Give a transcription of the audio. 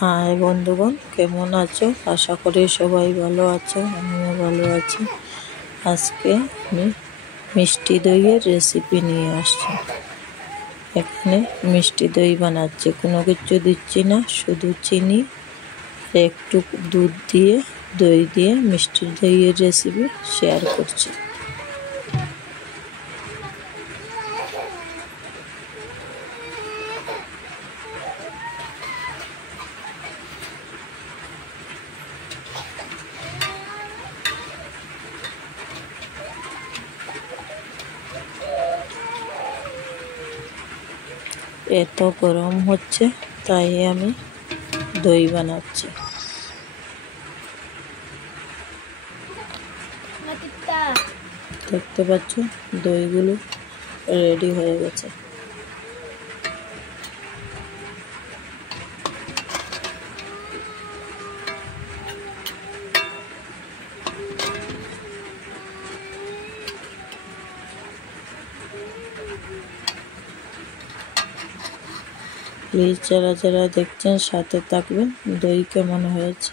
High বন্ধুগণ, কেমন আছো? আশা করি সবাই ভালো আছো, আমিও ভালো আছি। আজকে আমি মিষ্টি দইয়ের রেসিপি নিয়ে আসছি। এখানে মিষ্টি দই বানাচ্ছি, কোনো কিছু দিচ্ছি না, শুধু চিনি আর একটু দুধ দিয়ে দই দিয়ে মিষ্টি দইয়ের রেসিপি শেয়ার করছি। এত গরম হচ্ছে তাই আমি দই বানাচ্ছি। দেখতে পাচ্ছ দইগুলো রেডি হয়ে গেছে। প্লিজ যারা যারা দেখছেন সাথে থাকবেন। দই কেমন হয়েছে